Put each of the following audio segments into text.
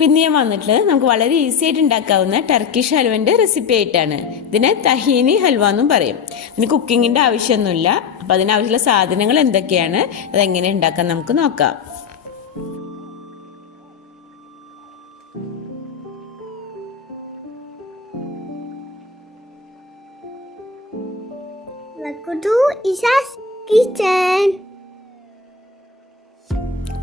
പിന്നെ ഞാൻ വന്നിട്ടുള്ളത് നമുക്ക് വളരെ ഈസി ആയിട്ട് ഉണ്ടാക്കാവുന്ന ടർക്കിഷ് ഹൽവൻ്റെ റെസിപ്പി ആയിട്ടാണ്. ഇതിനെ തഹീനി ഹൽവ എന്നും പറയും. ഇതിന് കുക്കിങ്ങിൻ്റെ ആവശ്യമൊന്നുമില്ല. അപ്പോൾ അതിനാവശ്യമുള്ള സാധനങ്ങൾ എന്തൊക്കെയാണ്, അതെങ്ങനെ ഉണ്ടാക്കാൻ നമുക്ക് നോക്കാം. Welcome to Isha's Kitchen.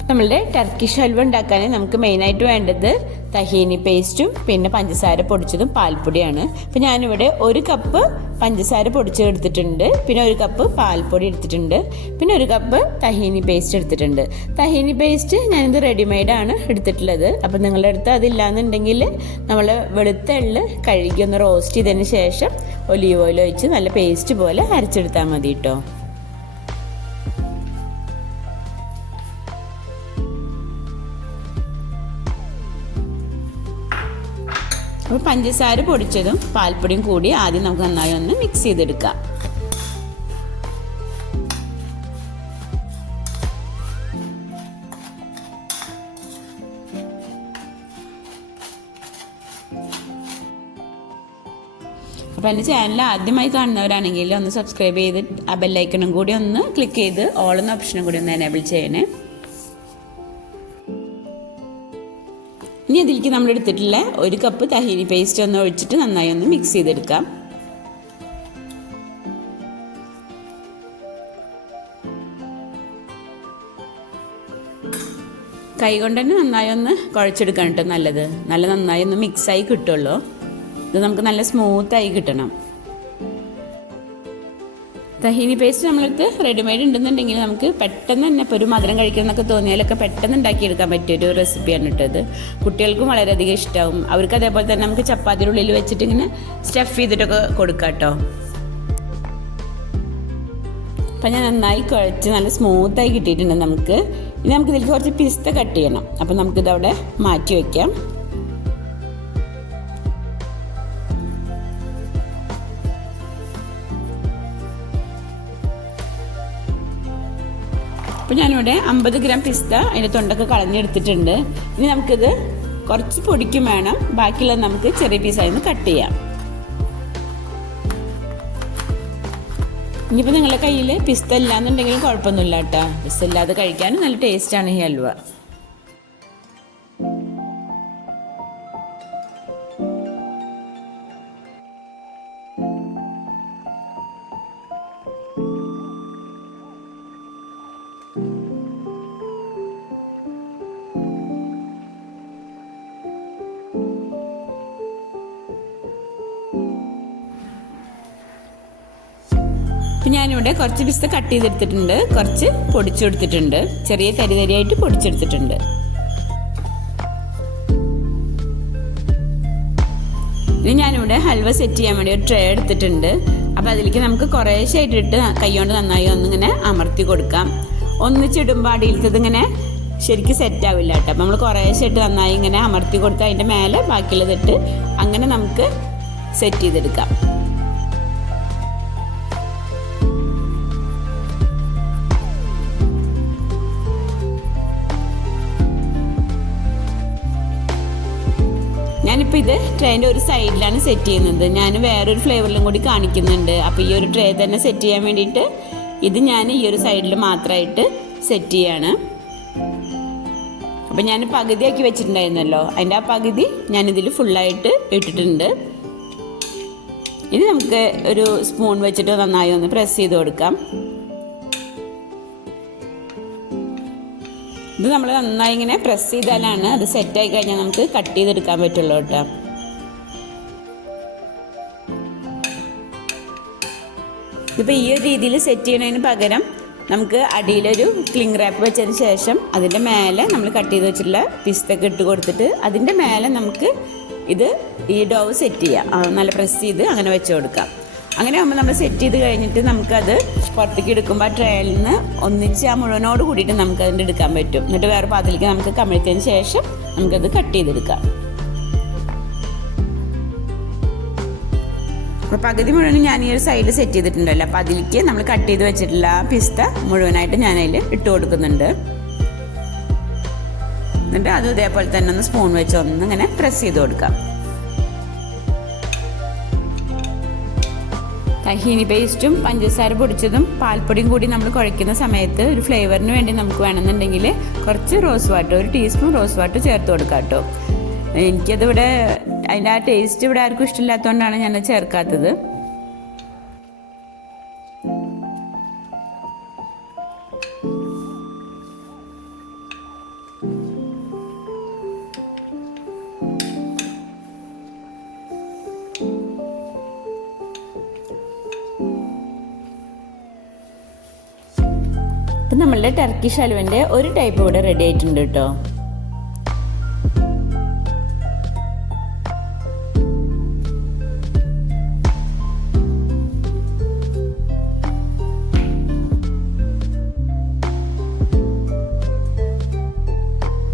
നമ്മളുടെ ടർക്കിഷ് ഹൽവ ഉണ്ടാക്കാൻ നമുക്ക് മെയിനായിട്ട് വേണ്ടത് തഹീനി പേസ്റ്റും പിന്നെ പഞ്ചസാര പൊടിച്ചതും പാൽപ്പൊടിയാണ്. അപ്പോൾ ഞാനിവിടെ 1 കപ്പ് പഞ്ചസാര പൊടിച്ചത് എടുത്തിട്ടുണ്ട്, പിന്നെ 1 കപ്പ് പാൽപ്പൊടി എടുത്തിട്ടുണ്ട്, പിന്നെ 1 കപ്പ് തഹീനി പേസ്റ്റ് എടുത്തിട്ടുണ്ട്. തഹീനി പേസ്റ്റ് ഞാനിത് റെഡിമെയ്ഡാണ് എടുത്തിട്ടുള്ളത്. അപ്പോൾ നിങ്ങളുടെ അടുത്ത് അതില്ലാന്നുണ്ടെങ്കിൽ നമ്മൾ വെളുത്ത എള്ള് കഴുകി ഒന്ന് റോസ്റ്റ് ചെയ്തതിന് ശേഷം ഒലീവ് ഓയിൽ ഒഴിച്ച് നല്ല പേസ്റ്റ് പോലെ അരച്ചെടുത്താൽ മതി കേട്ടോ. അപ്പോൾ പഞ്ചസാര പൊടിച്ചതും പാൽപ്പൊടിയും കൂടി ആദ്യം നമുക്ക് നന്നായി ഒന്ന് മിക്സ് ചെയ്തെടുക്കാം. അപ്പോൾ എൻ്റെ ചാനൽ ആദ്യമായി കാണുന്നവരാണെങ്കിൽ ഒന്ന് സബ്സ്ക്രൈബ് ചെയ്ത് ആ ബെല്ലൈക്കണും കൂടി ഒന്ന് ക്ലിക്ക് ചെയ്ത് ഓൾ എന്ന ഓപ്ഷനും കൂടി ഒന്ന് എനേബിൾ ചെയ്യണേ. ഇനി അതിലേക്ക് നമ്മൾ എടുത്തിട്ടുള്ള 1 കപ്പ് തഹീനി പേസ്റ്റ് ഒന്ന് ഒഴിച്ചിട്ട് നന്നായി ഒന്ന് മിക്സ് ചെയ്തെടുക്കാം. കൈ കൊണ്ട് തന്നെ നന്നായി ഒന്ന് കുഴച്ചെടുക്കണം കേട്ടോ, നല്ല നന്നായി ഒന്ന് മിക്സായി കിട്ടുള്ളൂ. ഇത് നമുക്ക് നല്ല സ്മൂത്തായി കിട്ടണം. തഹീനി പേസ്റ്റ് നമ്മളടുത്ത് റെഡിമെയ്ഡ് ഉണ്ടെന്നുണ്ടെങ്കിൽ നമുക്ക് പെട്ടെന്ന് തന്നെ ഇപ്പോൾ ഒരു മധുരം കഴിക്കണമെന്നൊക്കെ തോന്നിയാലൊക്കെ പെട്ടെന്ന് ഉണ്ടാക്കിയെടുക്കാൻ പറ്റിയൊരു റെസിപ്പിയാണ് ഇട്ടത്. കുട്ടികൾക്കും വളരെയധികം ഇഷ്ടമാവും. അവർക്ക് അതേപോലെ തന്നെ നമുക്ക് ചപ്പാത്തിയുടെ ഉള്ളിൽ വെച്ചിട്ട് ഇങ്ങനെ സ്റ്റഫ് ചെയ്തിട്ടൊക്കെ കൊടുക്കാം കേട്ടോ. അപ്പം ഞാൻ നന്നായി കുഴച്ച് നല്ല സ്മൂത്തായി കിട്ടിയിട്ടുണ്ട്. ഇനി നമുക്ക് ഇതിലേക്ക് കുറച്ച് പിസ്ത കട്ട് ചെയ്യണം. അപ്പം നമുക്കിതവിടെ മാറ്റി വയ്ക്കാം. അപ്പോൾ ഞാനിവിടെ 50 ഗ്രാം പിസ്ത അതിൻ്റെ തൊണ്ടൊക്കെ കളഞ്ഞെടുത്തിട്ടുണ്ട്. ഇനി നമുക്കിത് കുറച്ച് പൊടിക്കും വേണം, ബാക്കിയുള്ളത് നമുക്ക് ചെറിയ പീസായി ഒന്ന് കട്ട് ചെയ്യാം. ഇനിയിപ്പോൾ നിങ്ങളുടെ കയ്യിൽ പിസ്ത ഇല്ലാന്നുണ്ടെങ്കിലും കുഴപ്പമൊന്നുമില്ല കേട്ടോ. പിസ്ത ഇല്ലാതെ കഴിക്കാനും നല്ല ടേസ്റ്റാണ് ഈ ഹൽവ. അപ്പം ഞാനിവിടെ കുറച്ച് പിസ്ത കട്ട് ചെയ്തെടുത്തിട്ടുണ്ട്, കുറച്ച് പൊടിച്ചെടുത്തിട്ടുണ്ട്, ചെറിയ തരിതരിയായിട്ട് പൊടിച്ചെടുത്തിട്ടുണ്ട്. ഇനി ഞാനിവിടെ ഹൽവ സെറ്റ് ചെയ്യാൻ വേണ്ടി ഒരു ട്രേ എടുത്തിട്ടുണ്ട്. അപ്പോൾ അതിലേക്ക് നമുക്ക് കുറേശ്ശെ ഇട്ടിട്ട് കൈകൊണ്ട് നന്നായി ഒന്നിങ്ങനെ അമർത്തി കൊടുക്കാം. ഒന്നിച്ചിടുമ്പോൾ അടിയിലത്തത് ഇങ്ങനെ ശരിക്കും സെറ്റാവില്ല കേട്ടോ. അപ്പോൾ നമ്മൾ കുറേശ്ശെ ഇട്ട് നന്നായി ഇങ്ങനെ അമർത്തി കൊടുത്ത് അതിൻ്റെ മേലെ ബാക്കിയുള്ളതിട്ട് അങ്ങനെ നമുക്ക് സെറ്റ് ചെയ്തെടുക്കാം. ഞാനിപ്പോൾ ഇത് ട്രേൻ്റെ ഒരു സൈഡിലാണ് സെറ്റ് ചെയ്യുന്നത്. ഞാൻ വേറൊരു ഫ്ലേവറിലും കൂടി കാണിക്കുന്നുണ്ട്. അപ്പോൾ ഈ ഒരു ട്രേ തന്നെ സെറ്റ് ചെയ്യാൻ വേണ്ടിയിട്ട് ഇത് ഞാൻ ഈ ഒരു സൈഡിൽ മാത്രമായിട്ട് സെറ്റ് ചെയ്യാണ്. അപ്പോൾ ഞാൻ പകുതിയാക്കി വെച്ചിട്ടുണ്ടായിരുന്നല്ലോ, അതിൻ്റെ ആ പകുതി ഞാനിതിൽ ഫുള്ളായിട്ട് ഇട്ടിട്ടുണ്ട്. ഇനി നമുക്ക് ഒരു സ്പൂൺ വെച്ചിട്ട് നന്നായി ഒന്ന് പ്രസ് ചെയ്ത് കൊടുക്കാം. ഇത് നമ്മൾ നന്നായി ഇങ്ങനെ പ്രസ് ചെയ്താലാണ് അത് സെറ്റായി കഴിഞ്ഞാൽ നമുക്ക് കട്ട് ചെയ്തെടുക്കാൻ പറ്റുള്ളൂ കേട്ടോ. ഇതിപ്പോൾ ഈ ഒരു രീതിയിൽ സെറ്റ് ചെയ്യുന്നതിന് പകരം നമുക്ക് അടിയിലൊരു ക്ലിംഗ് റാപ്പ് വെച്ചതിന് ശേഷം അതിൻ്റെ മേലെ നമ്മൾ കട്ട് ചെയ്ത് വെച്ചിട്ടുള്ള പിസ്തൊക്കെ ഇട്ട് കൊടുത്തിട്ട് അതിൻ്റെ മേലെ നമുക്ക് ഈ ഡോ സെറ്റ് ചെയ്യാം. നല്ല പ്രസ് ചെയ്ത് അങ്ങനെ വെച്ച് കൊടുക്കാം. അങ്ങനെ ആകുമ്പോൾ നമ്മൾ സെറ്റ് ചെയ്ത് കഴിഞ്ഞിട്ട് നമുക്കത് പുറത്തേക്ക് എടുക്കുമ്പോൾ ആ ട്രേയിൽ നിന്ന് ഒന്നിച്ച് ആ മുഴുവനോട് കൂടിയിട്ട് നമുക്കതിൻ്റെ എടുക്കാൻ പറ്റും. എന്നിട്ട് വേറെ പാത്രത്തിലേക്ക് നമുക്ക് കമിഴ്ത്തിയതിന് ശേഷം നമുക്കത് കട്ട് ചെയ്തെടുക്കാം. അപ്പോൾ പകുതി മുഴുവനും ഞാൻ ഈ ഒരു സൈഡിൽ സെറ്റ് ചെയ്തിട്ടുണ്ടല്ലോ. അപ്പോൾ അതിലേക്ക് നമ്മൾ കട്ട് ചെയ്ത് വെച്ചിട്ടുള്ള പിസ്ത മുഴുവനായിട്ട് ഞാനതിൽ ഇട്ട് കൊടുക്കുന്നുണ്ട്. എന്നിട്ട് അതും ഇതേപോലെ തന്നെ ഒന്ന് സ്പൂൺ വെച്ച് ഒന്ന് ഇങ്ങനെ പ്രസ് ചെയ്ത് കൊടുക്കാം. തഹീനി പേസ്റ്റും പഞ്ചസാര പൊടിച്ചതും പാൽപ്പൊടിയും കൂടി നമ്മൾ കുഴയ്ക്കുന്ന സമയത്ത് ഒരു ഫ്ലേവറിന് വേണ്ടി നമുക്ക് വേണമെന്നുണ്ടെങ്കിൽ കുറച്ച് rose water, 1 teaspoon rose water ചേർത്ത് കൊടുക്കാം കേട്ടോ. എനിക്കതിവിടെ അതിൻ്റെ ആ ടേസ്റ്റ് ഇവിടെ ആർക്കും ഇഷ്ടമില്ലാത്തതുകൊണ്ടാണ് ഞാൻ ചേർക്കാത്തത്. ഇപ്പം നമ്മളുടെ ടർക്കിഷ് ഹൽവൻ്റെ ഒരു ടൈപ്പ് ഇവിടെ റെഡി ആയിട്ടുണ്ട് കേട്ടോ.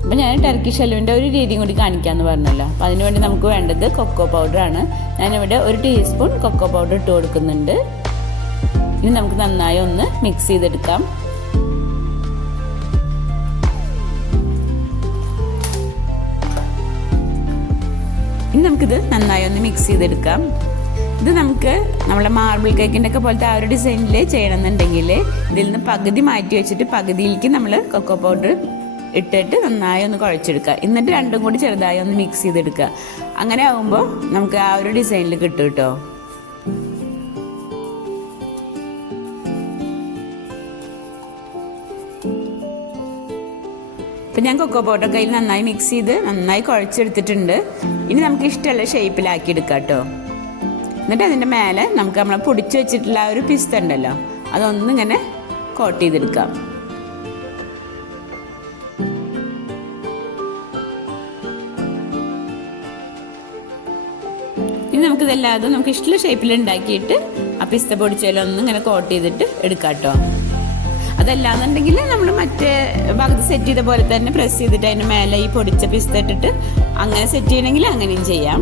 അപ്പം ഞാൻ ടർക്കിഷ് ഹൽവൻ്റെ ഒരു രീതിയും കൂടി കാണിക്കാമെന്ന് പറഞ്ഞല്ലോ. അപ്പം അതിനുവേണ്ടി നമുക്ക് വേണ്ടത് കൊക്കോ പൗഡറാണ്. ഞാനിവിടെ 1 ടീസ്പൂൺ കൊക്കോ പൗഡർ ഇട്ട് കൊടുക്കുന്നുണ്ട്. ഇനി നമുക്ക് നന്നായി ഒന്ന് മിക്സ് ചെയ്തെടുക്കാം. ഇനി നമുക്കിത് നന്നായി ഒന്ന് മിക്സ് ചെയ്തെടുക്കാം. ഇത് നമുക്ക് നമ്മളെ മാർബിൾ കേക്കിൻ്റെ ഒക്കെ പോലത്തെ ആ ഒരു ഡിസൈനിൽ ചെയ്യണമെന്നുണ്ടെങ്കിൽ ഇതിൽ നിന്ന് പകുതി മാറ്റി വെച്ചിട്ട് പകുതിയിലേക്ക് നമ്മൾ കൊക്കോ പൗഡർ ഇട്ടിട്ട് നന്നായി ഒന്ന് കുഴച്ചെടുക്കുക. എന്നിട്ട് രണ്ടും കൂടി ചെറുതായി ഒന്ന് മിക്സ് ചെയ്തെടുക്കുക. അങ്ങനെ ആകുമ്പോൾ നമുക്ക് ആ ഒരു ഡിസൈനിൽ കിട്ടും കേട്ടോ. ഇപ്പം ഞാൻ കൊക്കോ പൗഡറൊക്കെ അതിൽ നന്നായി മിക്സ് ചെയ്ത് നന്നായി കുഴച്ചെടുത്തിട്ടുണ്ട്. ഇനി നമുക്ക് ഇഷ്ടമുള്ള ഷേപ്പിലാക്കി എടുക്കാം കേട്ടോ. എന്നിട്ട് അതിൻ്റെ മേലെ നമുക്ക് നമ്മൾ പൊടിച്ച് വെച്ചിട്ടുള്ള ആ ഒരു പിസ്ത ഉണ്ടല്ലോ, അതൊന്നിങ്ങനെ കോട്ട് ചെയ്തെടുക്കാം. ഇനി നമുക്കിതെല്ലാതും നമുക്ക് ഇഷ്ടമുള്ള ഷേപ്പിൽ ഉണ്ടാക്കിയിട്ട് ആ പിസ്ത പൊടിച്ചതിലൊന്നും ഇങ്ങനെ കോട്ട് ചെയ്തിട്ട് എടുക്കാം കേട്ടോ. അതല്ലാന്നുണ്ടെങ്കിൽ നമ്മൾ മറ്റേ ഭാഗത്ത് സെറ്റ് ചെയ്ത പോലെ തന്നെ പ്രസ് ചെയ്തിട്ട് അതിന് മേലെ ഈ പൊടിച്ച പിസ്ത ഇട്ടിട്ട് അങ്ങനെ സെറ്റ് ചെയ്യണമെങ്കിൽ അങ്ങനെയും ചെയ്യാം.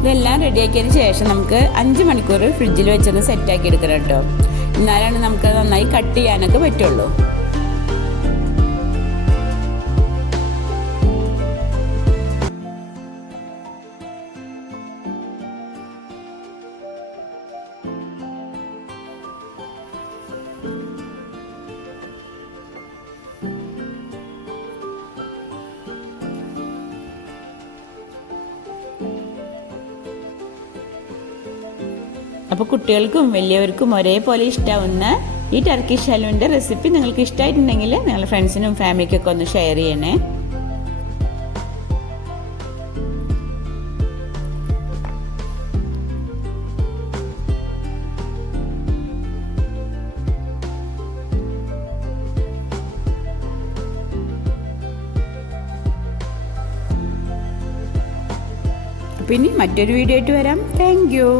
ഇതെല്ലാം റെഡിയാക്കിയതിന് ശേഷം നമുക്ക് 5 മണിക്കൂർ ഫ്രിഡ്ജിൽ വെച്ചൊന്ന് സെറ്റാക്കി എടുക്കണം കേട്ടോ. എന്നാലാണ് നമുക്ക് നന്നായി കട്ട് ചെയ്യാനൊക്കെ പറ്റുള്ളൂ. അപ്പോൾ കുട്ടികൾക്കും വലിയവർക്കും ഒരേപോലെ ഇഷ്ടമാവുന്ന ഈ ടർക്കിഷ് ഹൽവൻ്റെ റെസിപ്പി നിങ്ങൾക്ക് ഇഷ്ടമായിട്ടുണ്ടെങ്കിൽ നിങ്ങളുടെ ഫ്രണ്ട്സിനും ഫാമിലിക്കൊക്കെ ഒന്ന് ഷെയർ ചെയ്യണേ. പിന്നെ മറ്റൊരു വീഡിയോ ആയിട്ട് വരാം. Thank you.